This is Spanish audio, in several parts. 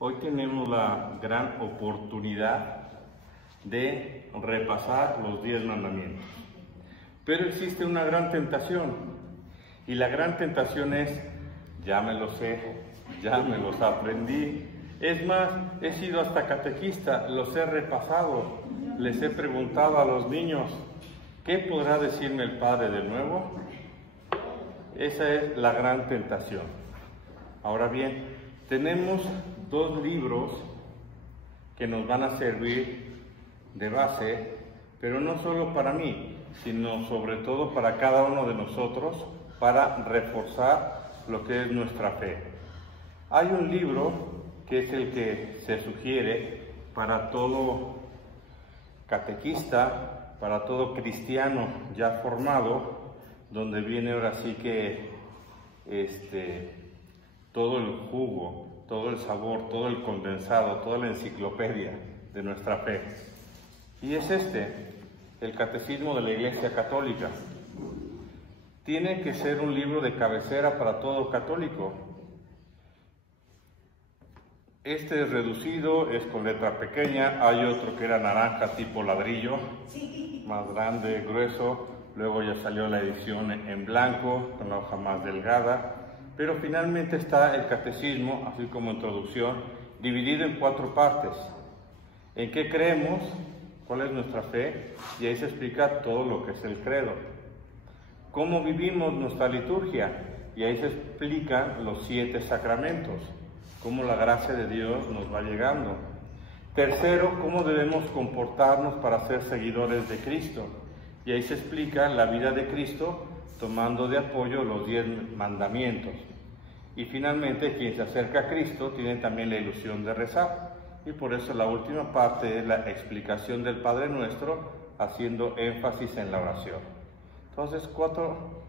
Hoy tenemos la gran oportunidad de repasar los 10 mandamientos. Pero existe una gran tentación, y la gran tentación es, ya me los sé, ya me los aprendí. Es más, he sido hasta catequista, los he repasado, les he preguntado a los niños, ¿qué podrá decirme el Padre de nuevo? Esa es la gran tentación. Ahora bien, tenemos dos libros que nos van a servir de base, pero no solo para mí, sino sobre todo para cada uno de nosotros, para reforzar lo que es nuestra fe. Hay un libro que es el que se sugiere para todo catequista, para todo cristiano ya formado, donde viene ahora sí que todo el jugo, todo el sabor, todo el condensado, toda la enciclopedia de nuestra fe. Y es el Catecismo de la Iglesia Católica. Tiene que ser un libro de cabecera para todo católico. Este es reducido, es con letra pequeña, hay otro que era naranja tipo ladrillo, más grande, grueso, luego ya salió la edición en blanco, con la hoja más delgada, pero finalmente está el catecismo, así como introducción, dividido en 4 partes. ¿En qué creemos? ¿Cuál es nuestra fe? Y ahí se explica todo lo que es el credo. ¿Cómo vivimos nuestra liturgia? Y ahí se explican los 7 sacramentos, cómo la gracia de Dios nos va llegando. Tercero, cómo debemos comportarnos para ser seguidores de Cristo. Y ahí se explica la vida de Cristo tomando de apoyo los 10 mandamientos. Y finalmente, quien se acerca a Cristo tiene también la ilusión de rezar. Y por eso la última parte es la explicación del Padre Nuestro, haciendo énfasis en la oración. Entonces, 4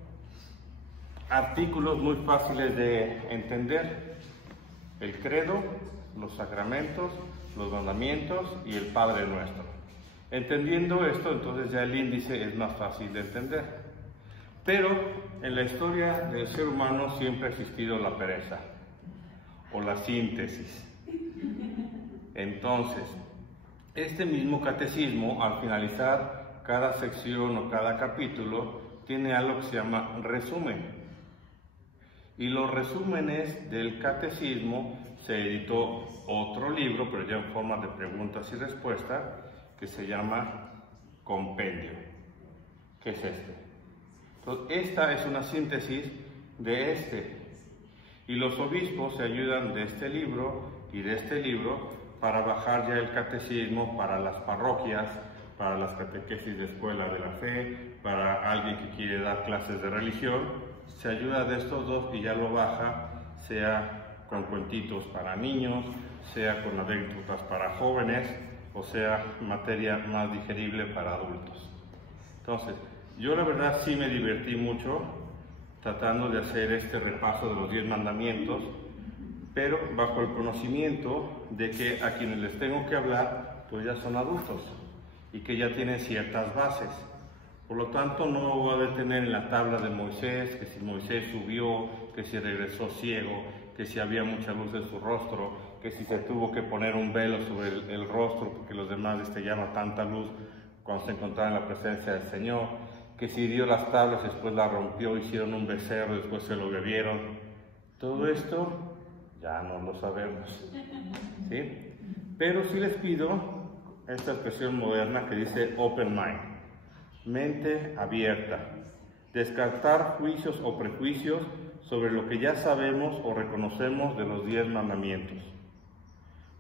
artículos muy fáciles de entender: el credo, los sacramentos, los mandamientos y el Padre Nuestro. Entendiendo esto, entonces ya el índice es más fácil de entender. Pero en la historia del ser humano siempre ha existido la pereza o la síntesis. Entonces, este mismo catecismo, al finalizar cada sección o cada capítulo, tiene algo que se llama resumen. Y los resúmenes del catecismo se editó otro libro, pero ya en forma de preguntas y respuestas, que se llama compendio. ¿Qué es Entonces, esta es una síntesis de y los obispos se ayudan de este libro y de este libro para bajar ya el catecismo para las parroquias, para las catequesis de escuela de la fe, para alguien que quiere dar clases de religión. Se ayuda de estos dos y ya lo baja, sea con cuentitos para niños, sea con anécdotas para jóvenes, o sea, materia más digerible para adultos. Entonces, yo la verdad sí me divertí mucho tratando de hacer este repaso de los 10 mandamientos, pero bajo el conocimiento de que a quienes les tengo que hablar, pues ya son adultos y que ya tienen ciertas bases. Por lo tanto, no me voy a detener en la tabla de Moisés, que si Moisés subió, que si regresó ciego, que si había mucha luz en su rostro, que si se tuvo que poner un velo sobre el rostro porque los demás destellaban tanta luz cuando se encontraban en la presencia del Señor, que si dio las tablas, después las rompió, hicieron un becerro, después se lo bebieron. Todo esto ya no lo sabemos, ¿sí? Pero sí les pido esta expresión moderna que dice open mind, mente abierta, descartar juicios o prejuicios sobre lo que ya sabemos o reconocemos de los 10 mandamientos.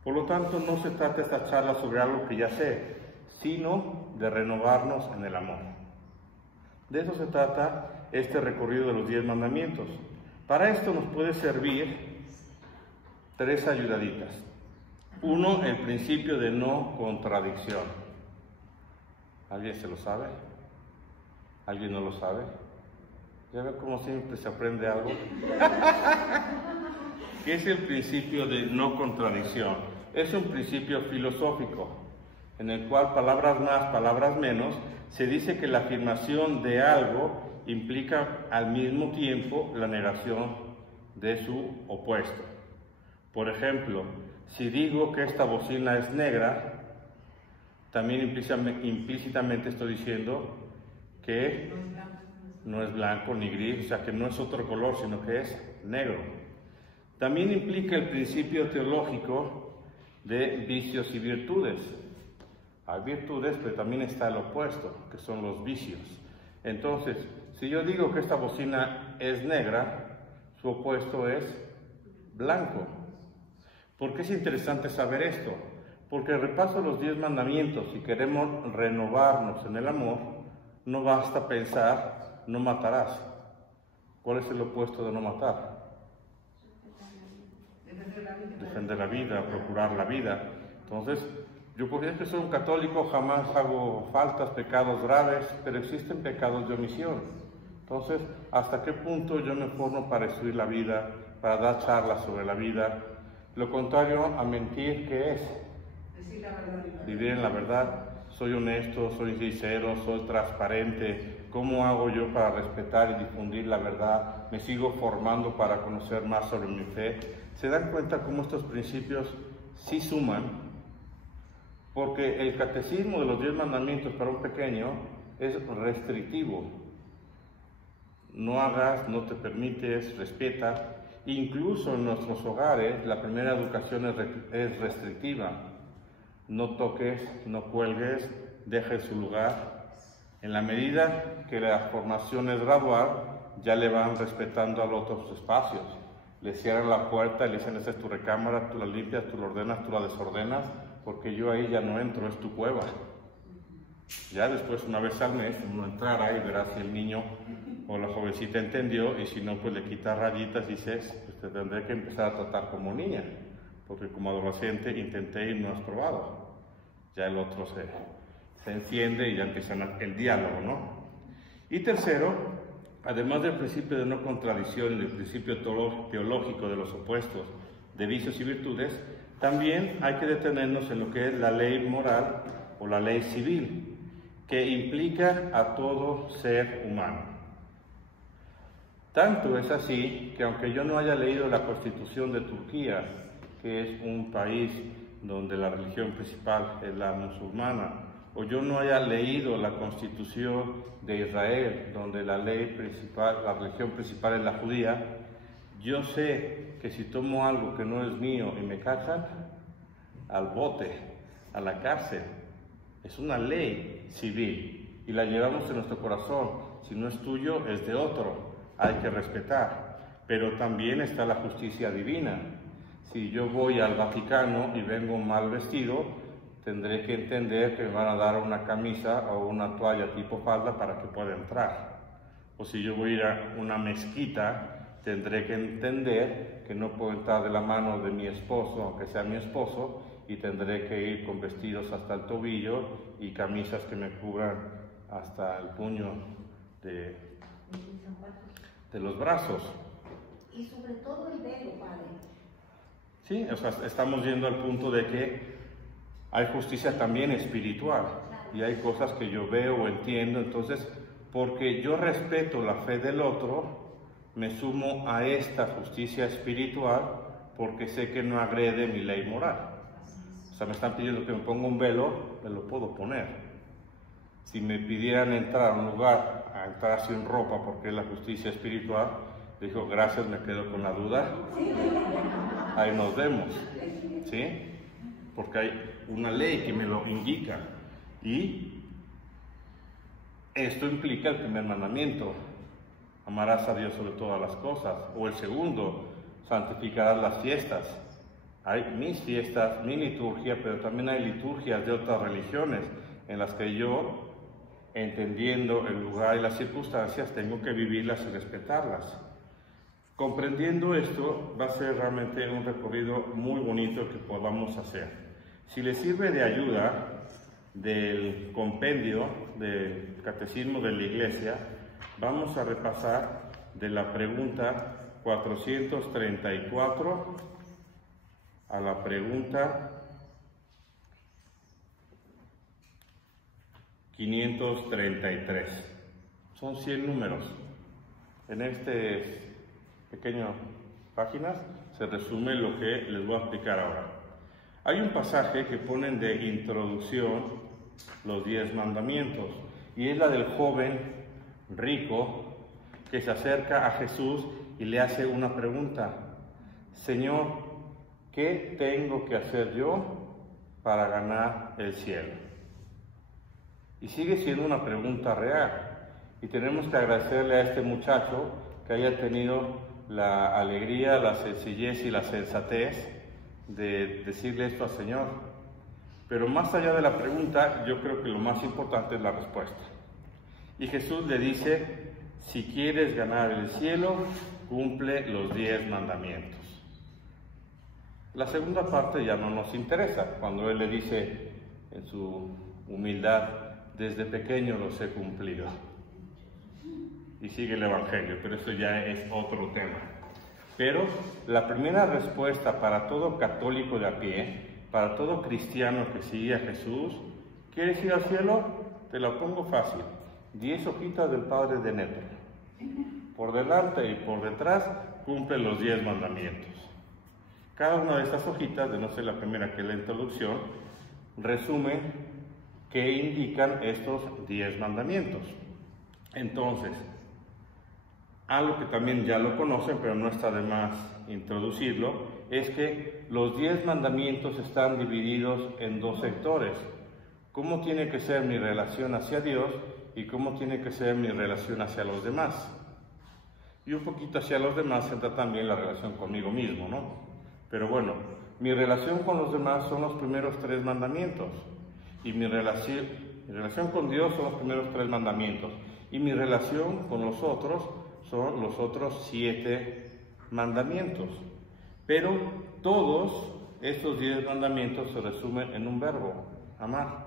Por lo tanto, no se trata esta charla sobre algo que ya sé, sino de renovarnos en el amor. De eso se trata este recorrido de los 10 mandamientos. Para esto nos puede servir 3 ayudaditas. 1, el principio de no contradicción. ¿Alguien se lo sabe? ¿Alguien no lo sabe? ¿Ya ven cómo siempre se aprende algo? ¿Qué es el principio de no contradicción? Es un principio filosófico, en el cual palabras más, palabras menos, se dice que la afirmación de algo implica al mismo tiempo la negación de su opuesto. Por ejemplo, Si digo que esta bocina es negra, también implícitamente estoy diciendo que no es blanco ni gris, o sea que no es otro color, sino que es negro. También implica el principio teológico de vicios y virtudes. Hay virtudes, pero también está el opuesto, que son los vicios. Entonces, si yo digo que esta bocina es negra, su opuesto es blanco. ¿Por qué es interesante saber esto? Porque el repaso de los 10 mandamientos, si queremos renovarnos en el amor, no basta pensar, no matarás. ¿Cuál es el opuesto de no matar? Defender la vida, procurar la vida. Entonces, yo porque soy un católico, jamás hago faltas, pecados graves, pero existen pecados de omisión. Entonces, ¿hasta qué punto yo me formo para destruir la vida, para dar charlas sobre la vida? Lo contrario a mentir, ¿qué es? Decir la verdad. Vivir en la verdad. Soy honesto, soy sincero, soy transparente. ¿Cómo hago yo para respetar y difundir la verdad? Me sigo formando para conocer más sobre mi fe. ¿Se dan cuenta cómo estos principios sí suman? Porque el catecismo de los 10 mandamientos para un pequeño es restrictivo. No hagas, no te permites, respeta. Incluso en nuestros hogares la primera educación es restrictiva. No toques, no cuelgues, deja en su lugar. En la medida que la formación es gradual, ya le van respetando al otro sus espacios. Le cierran la puerta y le dicen, esa es tu recámara, tú la limpias, tú la ordenas, tú la desordenas, porque yo ahí ya no entro, es tu cueva. Ya después, una vez al mes, uno entrará y verá si el niño o la jovencita entendió, y si no, pues le quita rayitas y dices, pues te tendré que empezar a tratar como niña, porque como adolescente intenté y no has probado. Ya el otro se enciende y ya empieza el diálogo, ¿no? Y tercero, además del principio de no contradicción y del principio teológico de los opuestos de vicios y virtudes, también hay que detenernos en lo que es la ley moral o la ley civil, que implica a todo ser humano. Tanto es así que aunque yo no haya leído la Constitución de Turquía, que es un país donde la religión principal es la musulmana, o yo no haya leído la Constitución de Israel, donde la ley principal, la religión principal es la judía, yo sé que si tomo algo que no es mío y me cachan, al bote, a la cárcel. Es una ley civil y la llevamos en nuestro corazón. Si no es tuyo, es de otro. Hay que respetar. Pero también está la justicia divina. Si yo voy al Vaticano y vengo mal vestido, tendré que entender que me van a dar una camisa o una toalla tipo falda para que pueda entrar. O si yo voy a ir a una mezquita, tendré que entender que no puedo entrar de la mano de mi esposo, aunque sea mi esposo, y tendré que ir con vestidos hasta el tobillo y camisas que me cubran hasta el puño de los brazos. Y sobre todo el velo, padre. Sí, o sea, estamos yendo al punto de que hay justicia también espiritual y hay cosas que yo veo o entiendo, entonces, porque yo respeto la fe del otro, me sumo a esta justicia espiritual porque sé que no agrede mi ley moral. O sea, me están pidiendo que me ponga un velo, me lo puedo poner. Si me pidieran entrar a un lugar, a entrar sin ropa porque es la justicia espiritual, dijo, gracias, me quedo con la duda. Ahí nos vemos, ¿sí? Porque hay una ley que me lo indica. Y esto implica el primer mandamiento, amarás a Dios sobre todas las cosas. O el segundo, santificarás las fiestas. Hay mis fiestas, mi liturgia, pero también hay liturgias de otras religiones en las que yo, entendiendo el lugar y las circunstancias, tengo que vivirlas y respetarlas. Comprendiendo esto, va a ser realmente un recorrido muy bonito que podamos hacer. Si les sirve de ayuda del compendio del Catecismo de la Iglesia, vamos a repasar de la pregunta 434 a la pregunta 533. Son 100 números. En este pequeñas páginas se resume lo que les voy a explicar ahora. Hay un pasaje que ponen de introducción los 10 mandamientos, y es la del joven rico que se acerca a Jesús y le hace una pregunta: Señor, ¿qué tengo que hacer yo para ganar el cielo? Y sigue siendo una pregunta real, y tenemos que agradecerle a este muchacho que haya tenido la alegría, la sencillez y la sensatez de decirle esto al Señor. Pero más allá de la pregunta, yo creo que lo más importante es la respuesta. Y Jesús le dice: si quieres ganar el cielo, cumple los 10 mandamientos. La segunda parte ya no nos interesa, cuando Él le dice en su humildad: desde pequeño los he cumplido. Y sigue el Evangelio, pero eso ya es otro tema. Pero la primera respuesta para todo católico de a pie, para todo cristiano que sigue a Jesús: ¿quieres ir al cielo? Te lo pongo fácil: 10 hojitas del Padre de Neto. Por delante y por detrás cumple los 10 mandamientos. Cada una de estas hojitas, de no ser la primera que es la introducción, resume qué indican estos 10 mandamientos. Entonces, algo que también ya lo conocen, pero no está de más introducirlo, es que los 10 mandamientos están divididos en 2 sectores: cómo tiene que ser mi relación hacia Dios y cómo tiene que ser mi relación hacia los demás. Y un poquito hacia los demás entra también la relación conmigo mismo, ¿no? Pero bueno, mi relación con los demás son los primeros 3 mandamientos, y mi relación con Dios son los primeros 3 mandamientos, y mi relación con los otros son los otros 7 mandamientos. Pero todos estos 10 mandamientos se resumen en un verbo: amar.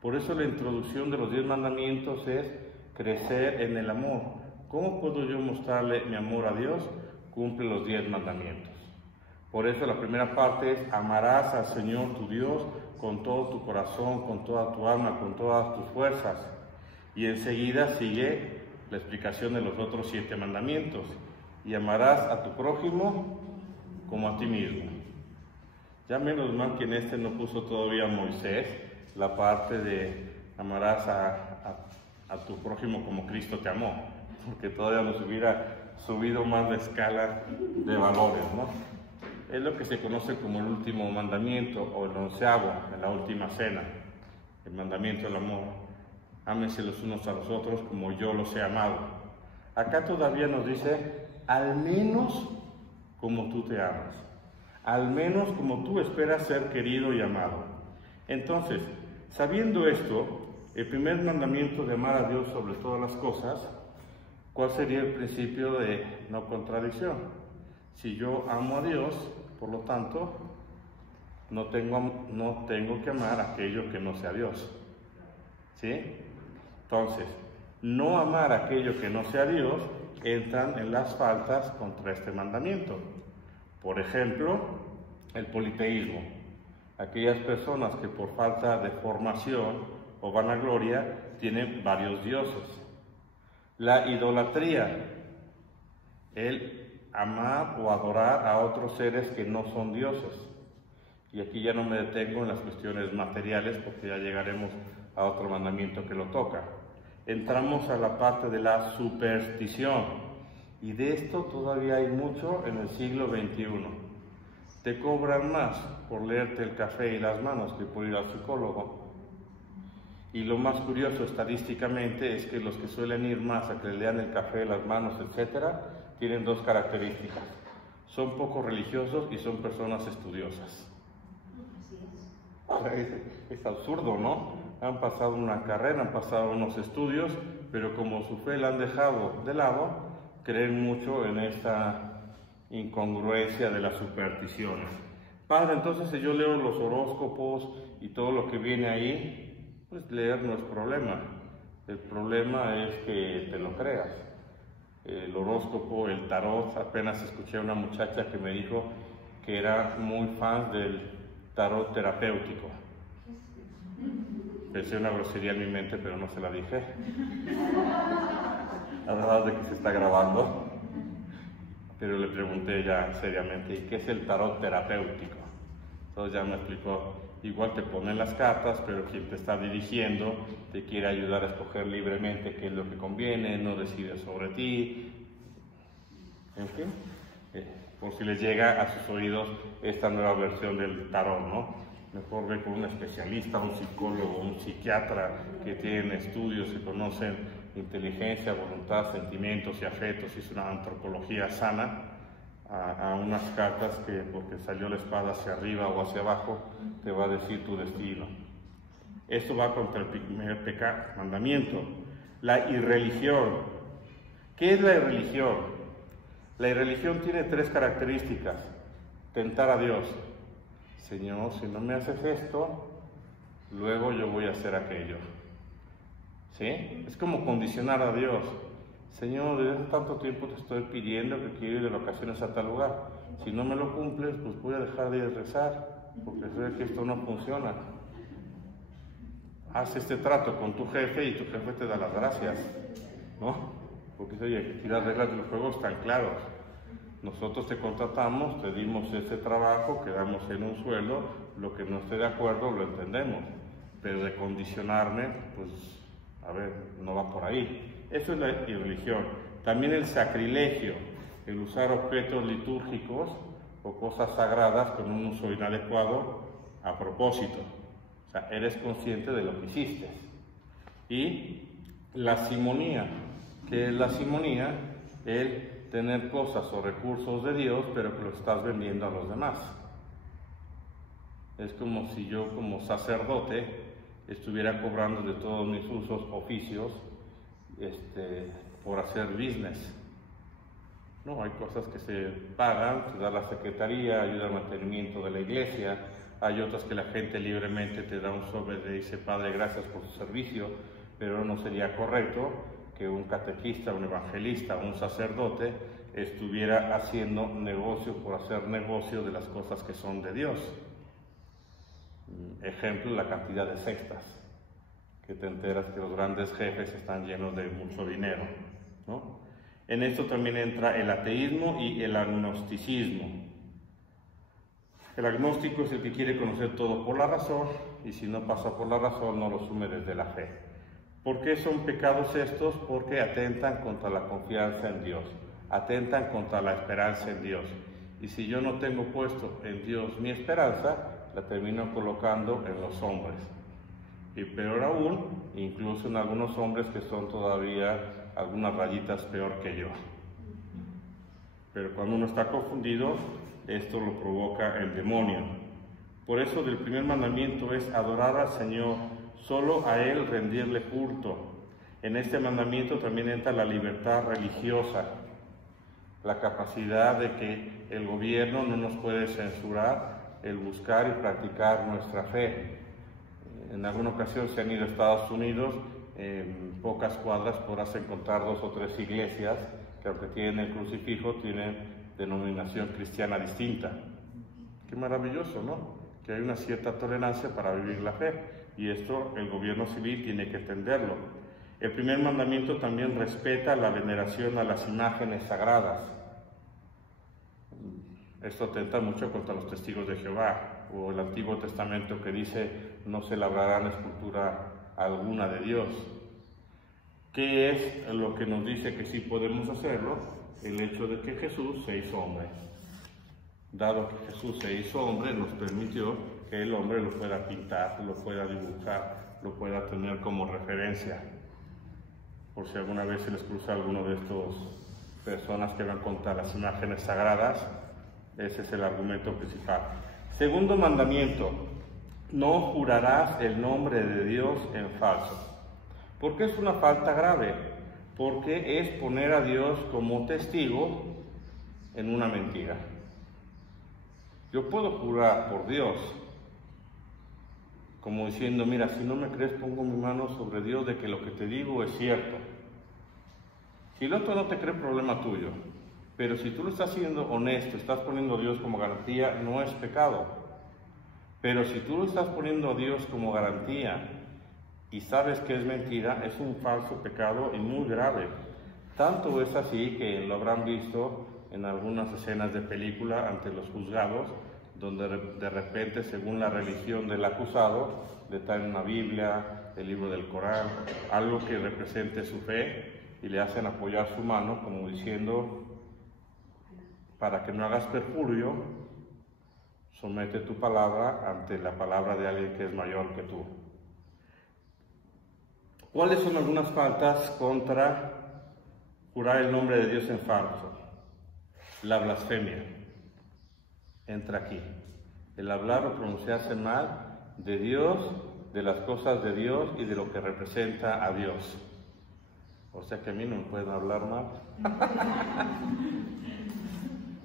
Por eso la introducción de los 10 mandamientos es crecer en el amor. ¿Cómo puedo yo mostrarle mi amor a Dios? Cumple los 10 mandamientos. Por eso la primera parte es: amarás al Señor tu Dios con todo tu corazón, con toda tu alma, con todas tus fuerzas. Y enseguida sigue la explicación de los otros 7 mandamientos: y amarás a tu prójimo como a ti mismo. Ya menos mal que en este no puso todavía Moisés la parte de amarás a tu prójimo como Cristo te amó, porque todavía nos hubiera subido más la escala de valores, ¿no? Es lo que se conoce como el último mandamiento, o el 11º, en la última cena, el mandamiento del amor: ámense los unos a los otros como yo los he amado. Acá todavía nos dice: al menos como tú te amas, al menos como tú esperas ser querido y amado. Entonces, sabiendo esto, el primer mandamiento de amar a Dios sobre todas las cosas, ¿cuál sería el principio de no contradicción? Si yo amo a Dios, por lo tanto, no tengo que amar aquello que no sea Dios. ¿Sí? Entonces, no amar aquello que no sea Dios entran en las faltas contra este mandamiento. Por ejemplo, el politeísmo. Aquellas personas que por falta de formación o vanagloria tienen varios dioses. La idolatría, el amar o adorar a otros seres que no son dioses. Y aquí ya no me detengo en las cuestiones materiales, porque ya llegaremos a otro mandamiento que lo toca. Entramos a la parte de la superstición, y de esto todavía hay mucho en el siglo XXI. Te cobran más por leerte el café y las manos que por ir al psicólogo. Y lo más curioso estadísticamente es que los que suelen ir más a que le lean el café, las manos, etcétera, tienen 2 características: son poco religiosos y son personas estudiosas. Es absurdo, ¿no? Han pasado una carrera, han pasado unos estudios, pero como su fe la han dejado de lado, creen mucho en esta incongruencia de las supersticiones. Padre, entonces si yo leo los horóscopos y todo lo que viene ahí, pues leer no es problema. El problema es que te lo creas. El horóscopo, el tarot, apenas escuché a una muchacha que me dijo que era muy fan del tarot terapéutico. Pensé una grosería en mi mente, pero no se la dije. La verdad es que se está grabando. Pero le pregunté ya seriamente: ¿y qué es el tarot terapéutico? Entonces ya me explicó, igual te ponen las cartas, pero quien te está dirigiendo te quiere ayudar a escoger libremente qué es lo que conviene, no decide sobre ti. En fin, por si les llega a sus oídos esta nueva versión del tarot, ¿no? Mejor ve con un especialista, un psicólogo, un psiquiatra que tienen estudios y conocen inteligencia, voluntad, sentimientos y afectos, y es una antropología sana, a unas cartas que porque salió la espada hacia arriba o hacia abajo te va a decir tu destino. Esto va contra el primer mandamiento, la irreligión. ¿Qué es la irreligión? La irreligión tiene 3 características. Tentar a Dios. Señor, si no me haces esto, luego yo voy a hacer aquello. ¿Sí? Es como condicionar a Dios. Señor, desde hace tanto tiempo te estoy pidiendo que quiero ir de vacaciones a tal lugar. Si no me lo cumples, pues voy a dejar de rezar, porque sé que esto no funciona. Haz este trato con tu jefe y tu jefe te da las gracias, ¿no? Porque oye, aquí las reglas del juego están claras. Nosotros te contratamos, te dimos ese trabajo, quedamos en un sueldo, lo que no esté de acuerdo lo entendemos, pero de condicionarme, pues, a ver, no va por ahí. Eso es la irreligión. También el sacrilegio, el usar objetos litúrgicos o cosas sagradas con un uso inadecuado a propósito. O sea, eres consciente de lo que hiciste. Y la simonía. ¿Qué es la simonía? El tener cosas o recursos de Dios, pero que lo estás vendiendo a los demás. Es como si yo, como sacerdote, estuviera cobrando de todos mis usos, oficios, por hacer business. No, hay cosas que se pagan, se da la secretaría, ayuda al mantenimiento de la iglesia. Hay otras que la gente libremente te da un sobre y dice, Padre, gracias por su servicio, pero no sería correcto que un catequista, un evangelista, un sacerdote estuviera haciendo negocio por hacer negocio de las cosas que son de Dios. Ejemplo, la cantidad de sectas, que te enteras que los grandes jefes están llenos de mucho dinero, ¿no? En esto también entra el ateísmo y el agnosticismo. El agnóstico es el que quiere conocer todo por la razón, y si no pasa por la razón, no lo asume desde la fe. ¿Por qué son pecados estos? Porque atentan contra la confianza en Dios, atentan contra la esperanza en Dios. Y si yo no tengo puesto en Dios mi esperanza, la termino colocando en los hombres. Y peor aún, incluso en algunos hombres que son todavía algunas rayitas peor que yo. Pero cuando uno está confundido, esto lo provoca el demonio. Por eso el primer mandamiento es adorar al Señor, solo a Él rendirle culto. En este mandamiento también entra la libertad religiosa, la capacidad de que el gobierno no nos puede censurar el buscar y practicar nuestra fe. En alguna ocasión se han ido a Estados Unidos, en pocas cuadras podrás encontrar 2 o 3 iglesias que, aunque tienen el crucifijo, tienen denominación cristiana distinta. Qué maravilloso, ¿no? Que hay una cierta tolerancia para vivir la fe, y esto el gobierno civil tiene que entenderlo. El primer mandamiento también respeta la veneración a las imágenes sagradas. Esto atenta mucho contra los testigos de Jehová, o el Antiguo Testamento que dice no se labrarán escultura alguna de Dios. ¿Qué es lo que nos dice que sí podemos hacerlo? El hecho de que Jesús se hizo hombre. Dado que Jesús se hizo hombre, nos permitió que el hombre lo pueda pintar, lo pueda dibujar, lo pueda tener como referencia. Por si alguna vez se les cruza alguno de estos personas que van contra las imágenes sagradas, ese es el argumento principal. Segundo mandamiento, no jurarás el nombre de Dios en falso. ¿Por qué es una falta grave? Porque es poner a Dios como testigo en una mentira. Yo puedo jurar por Dios, como diciendo, mira, si no me crees, pongo mi mano sobre Dios de que lo que te digo es cierto. Si el otro no te cree, problema tuyo. Pero si tú lo estás haciendo honesto, estás poniendo a Dios como garantía, no es pecado. Pero si tú lo estás poniendo a Dios como garantía y sabes que es mentira, es un falso pecado y muy grave. Tanto es así que lo habrán visto en algunas escenas de película ante los juzgados, donde de repente, según la religión del acusado, le traen una Biblia, el libro del Corán, algo que represente su fe, y le hacen apoyar su mano como diciendo, para que no hagas perjurio, somete tu palabra ante la palabra de alguien que es mayor que tú. ¿Cuáles son algunas faltas contra jurar el nombre de Dios en falso? La blasfemia entra aquí. El hablar o pronunciarse mal de Dios, de las cosas de Dios y de lo que representa a Dios. O sea que a mí no me pueden hablar mal.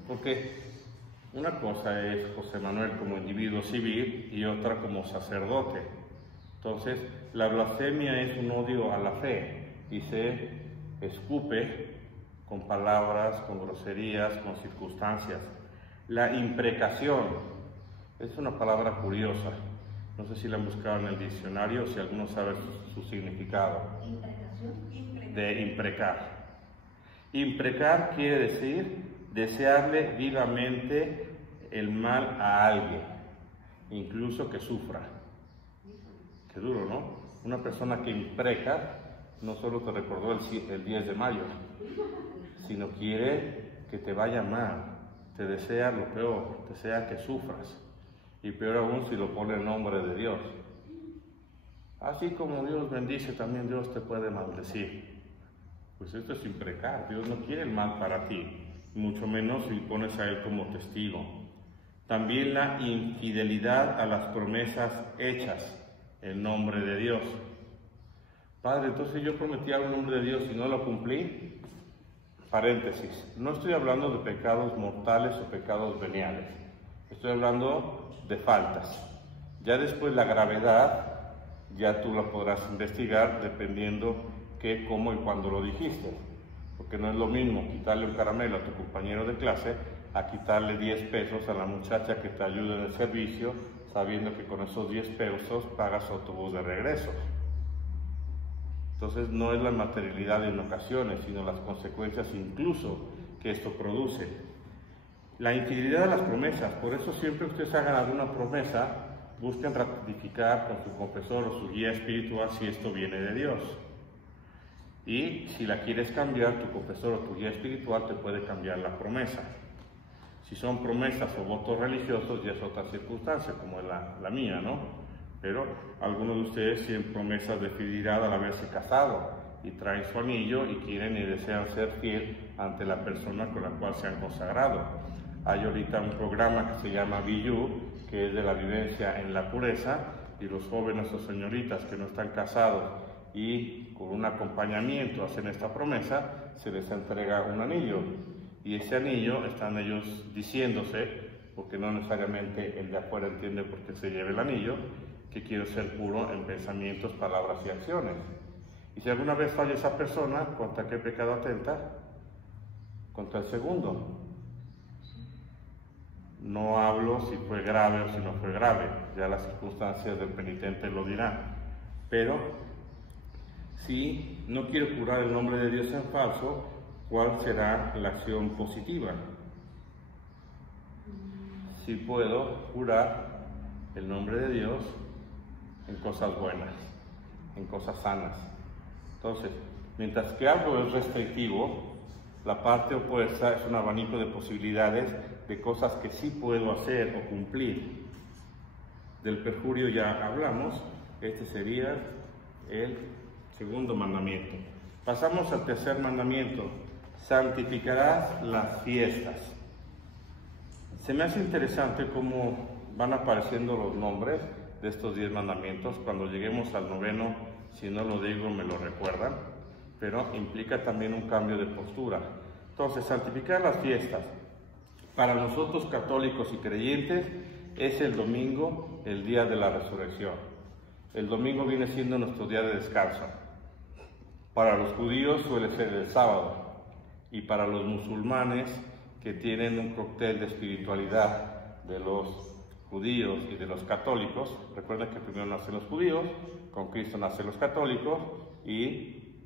Porque una cosa es José Manuel como individuo civil y otra como sacerdote. Entonces, la blasfemia es un odio a la fe y se escupe con palabras, con groserías, con circunstancias. La imprecación es una palabra curiosa. No sé si la han buscado en el diccionario, si alguno sabe su significado. ¿Imprecación? De imprecar. Imprecar quiere decir desearle vivamente el mal a alguien, incluso que sufra. Qué duro, ¿no? Una persona que impreca no solo te recordó el 10 de mayo, sino quiere que te vaya mal, te desea lo peor, desea que sufras. Y peor aún si lo pone en nombre de Dios. Así como Dios bendice, también Dios te puede maldecir. Pues esto es imprecar. Dios no quiere el mal para ti, mucho menos si pones a Él como testigo. También la infidelidad a las promesas hechas en nombre de Dios. Padre, entonces yo prometí algo en nombre de Dios y no lo cumplí. Paréntesis, no estoy hablando de pecados mortales o pecados veniales. Estoy hablando de faltas. Ya después la gravedad, ya tú la podrás investigar dependiendo qué, cómo y cuándo lo dijiste. Porque no es lo mismo quitarle un caramelo a tu compañero de clase a quitarle 10 pesos a la muchacha que te ayuda en el servicio, sabiendo que con esos 10 pesos pagas autobús de regreso. Entonces no es la materialidad en ocasiones, sino las consecuencias incluso que esto produce. La infidelidad a las promesas, por eso siempre ustedes hagan alguna promesa, busquen ratificar con su confesor o su guía espiritual si esto viene de Dios. Y si la quieres cambiar, tu confesor o tu guía espiritual te puede cambiar la promesa. Si son promesas o votos religiosos, ya es otra circunstancia, como es la mía, ¿no? Pero algunos de ustedes tienen promesas de fidelidad al haberse casado y traen su anillo y quieren y desean ser fiel ante la persona con la cual se han consagrado. Hay ahorita un programa que se llama Biyu, que es de la vivencia en la pureza, y los jóvenes o señoritas que no están casados y con un acompañamiento hacen esta promesa, se les entrega un anillo. Y ese anillo están ellos diciéndose, porque no necesariamente el de afuera entiende por qué se lleva el anillo, que quiero ser puro en pensamientos, palabras y acciones. Y si alguna vez falla esa persona, ¿contra qué pecado atenta? Contra el segundo. No hablo si fue grave o si no fue grave, ya las circunstancias del penitente lo dirán. Pero si no quiero jurar el nombre de Dios en falso, ¿cuál será la acción positiva? Si puedo jurar el nombre de Dios en cosas buenas, en cosas sanas. Entonces, mientras que algo es restrictivo, la parte opuesta es un abanico de posibilidades de cosas que sí puedo hacer o cumplir. Del perjurio ya hablamos, este sería el segundo mandamiento. Pasamos al tercer mandamiento: santificarás las fiestas. Se me hace interesante cómo van apareciendo los nombres de estos 10 mandamientos. Cuando lleguemos al 9, si no lo digo, me lo recuerdan, pero implica también un cambio de postura. Entonces, santificar las fiestas. Para nosotros católicos y creyentes es el domingo, el día de la resurrección. El domingo viene siendo nuestro día de descanso. Para los judíos suele ser el sábado, y para los musulmanes, que tienen un cóctel de espiritualidad de los judíos y de los católicos. Recuerden que primero nacen los judíos, con Cristo nacen los católicos, y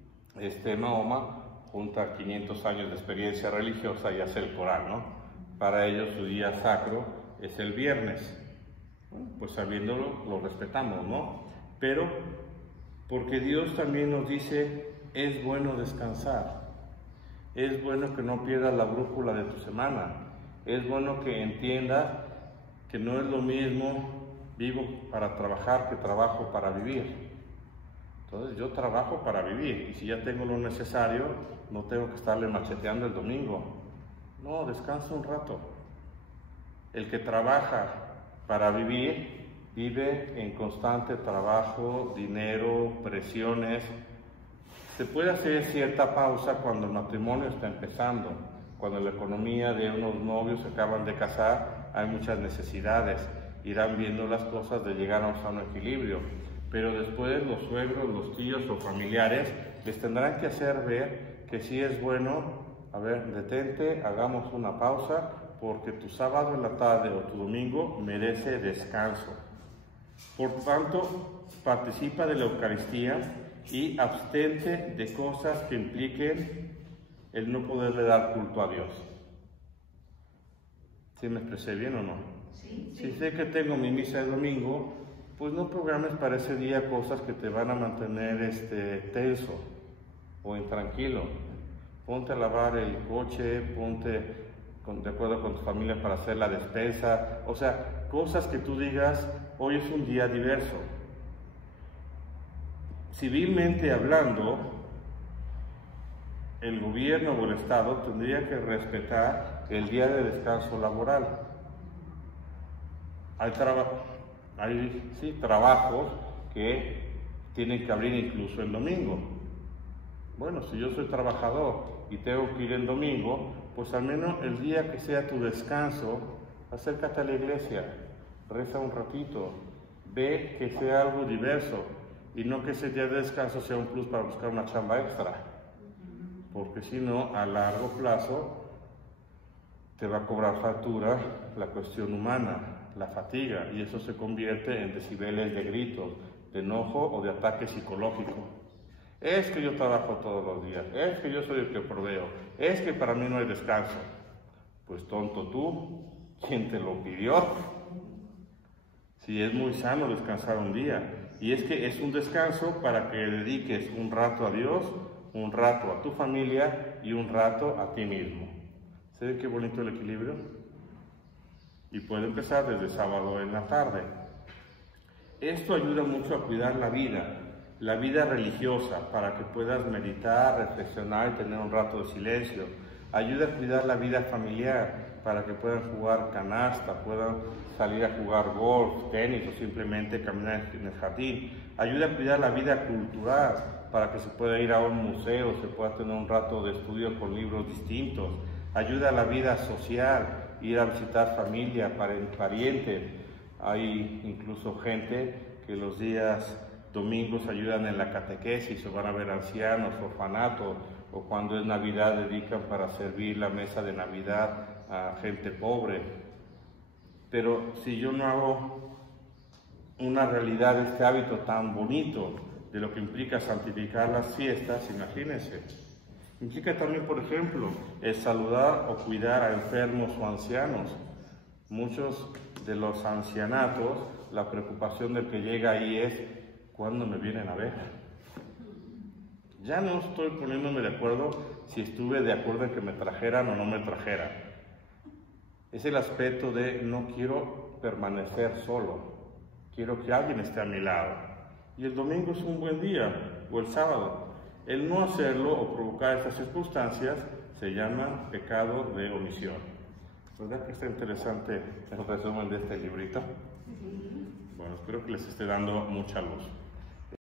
Mahoma junta 500 años de experiencia religiosa y hace el Corán, ¿no? Para ellos su día sacro es el viernes. Bueno, pues sabiéndolo, lo respetamos, ¿no? Pero porque Dios también nos dice, es bueno descansar. Es bueno que no pierdas la brújula de tu semana. Es bueno que entiendas que no es lo mismo vivo para trabajar que trabajo para vivir. Entonces yo trabajo para vivir y si ya tengo lo necesario, no tengo que estarle macheteando el domingo. No, descansa un rato. El que trabaja para vivir, vive en constante trabajo, dinero, presiones. Se puede hacer cierta pausa cuando el matrimonio está empezando, cuando la economía de unos novios se acaban de casar, hay muchas necesidades, irán viendo las cosas de llegar a un equilibrio, pero después los suegros, los tíos o familiares les tendrán que hacer ver que sí es bueno, a ver, detente, hagamos una pausa, porque tu sábado en la tarde o tu domingo merece descanso. Por tanto, participa de la Eucaristía y abstente de cosas que impliquen el no poderle dar culto a Dios. ¿Sí me expresé bien o no? Sí. Si sé que tengo mi misa el domingo, pues no programes para ese día cosas que te van a mantener tenso o intranquilo. Ponte a lavar el coche, ponte de acuerdo con tu familia para hacer la despensa, o sea, cosas que tú digas, hoy es un día diverso. Civilmente hablando, el gobierno o el Estado tendría que respetar el día de descanso laboral. Hay trabajos que tienen que abrir incluso el domingo. Bueno, si yo soy trabajador y tengo que ir el domingo, pues al menos el día que sea tu descanso, acércate a la iglesia, reza un ratito, ve que sea algo diverso y no que ese día de descanso sea un plus para buscar una chamba extra, porque si no, a largo plazo te va a cobrar factura la cuestión humana, la fatiga, y eso se convierte en decibeles de gritos, de enojo o de ataque psicológico. Es que yo trabajo todos los días, es que yo soy el que proveo, es que para mí no hay descanso. Pues tonto tú, ¿quién te lo pidió? Si es muy sano descansar un día, y es que es un descanso para que dediques un rato a Dios, un rato a tu familia y un rato a ti mismo. ¿Se ve qué bonito el equilibrio? Y puede empezar desde sábado en la tarde. Esto ayuda mucho a cuidar la vida religiosa, para que puedas meditar, reflexionar y tener un rato de silencio. Ayuda a cuidar la vida familiar, para que puedan jugar canasta, puedan salir a jugar golf, tenis o simplemente caminar en el jardín. Ayuda a cuidar la vida cultural, para que se pueda ir a un museo, se pueda tener un rato de estudio con libros distintos. Ayuda a la vida social, ir a visitar familia, parientes. Hay incluso gente que los días domingos ayudan en la catequesis o van a ver ancianos, orfanatos, o cuando es Navidad dedican para servir la mesa de Navidad a gente pobre. Pero si yo no hago una realidad este hábito tan bonito de lo que implica santificar las fiestas, imagínense. Implica también, por ejemplo, el saludar o cuidar a enfermos o ancianos. Muchos de los ancianatos, la preocupación del que llega ahí es ¿cuándo me vienen a ver? Ya no estoy poniéndome de acuerdo si estuve de acuerdo en que me trajeran o no me trajeran. Es el aspecto de no quiero permanecer solo, quiero que alguien esté a mi lado. Y el domingo es un buen día, o el sábado. El no hacerlo o provocar estas circunstancias se llama pecado de omisión. ¿Verdad que está interesante el resumen de este librito? Bueno, espero que les esté dando mucha luz.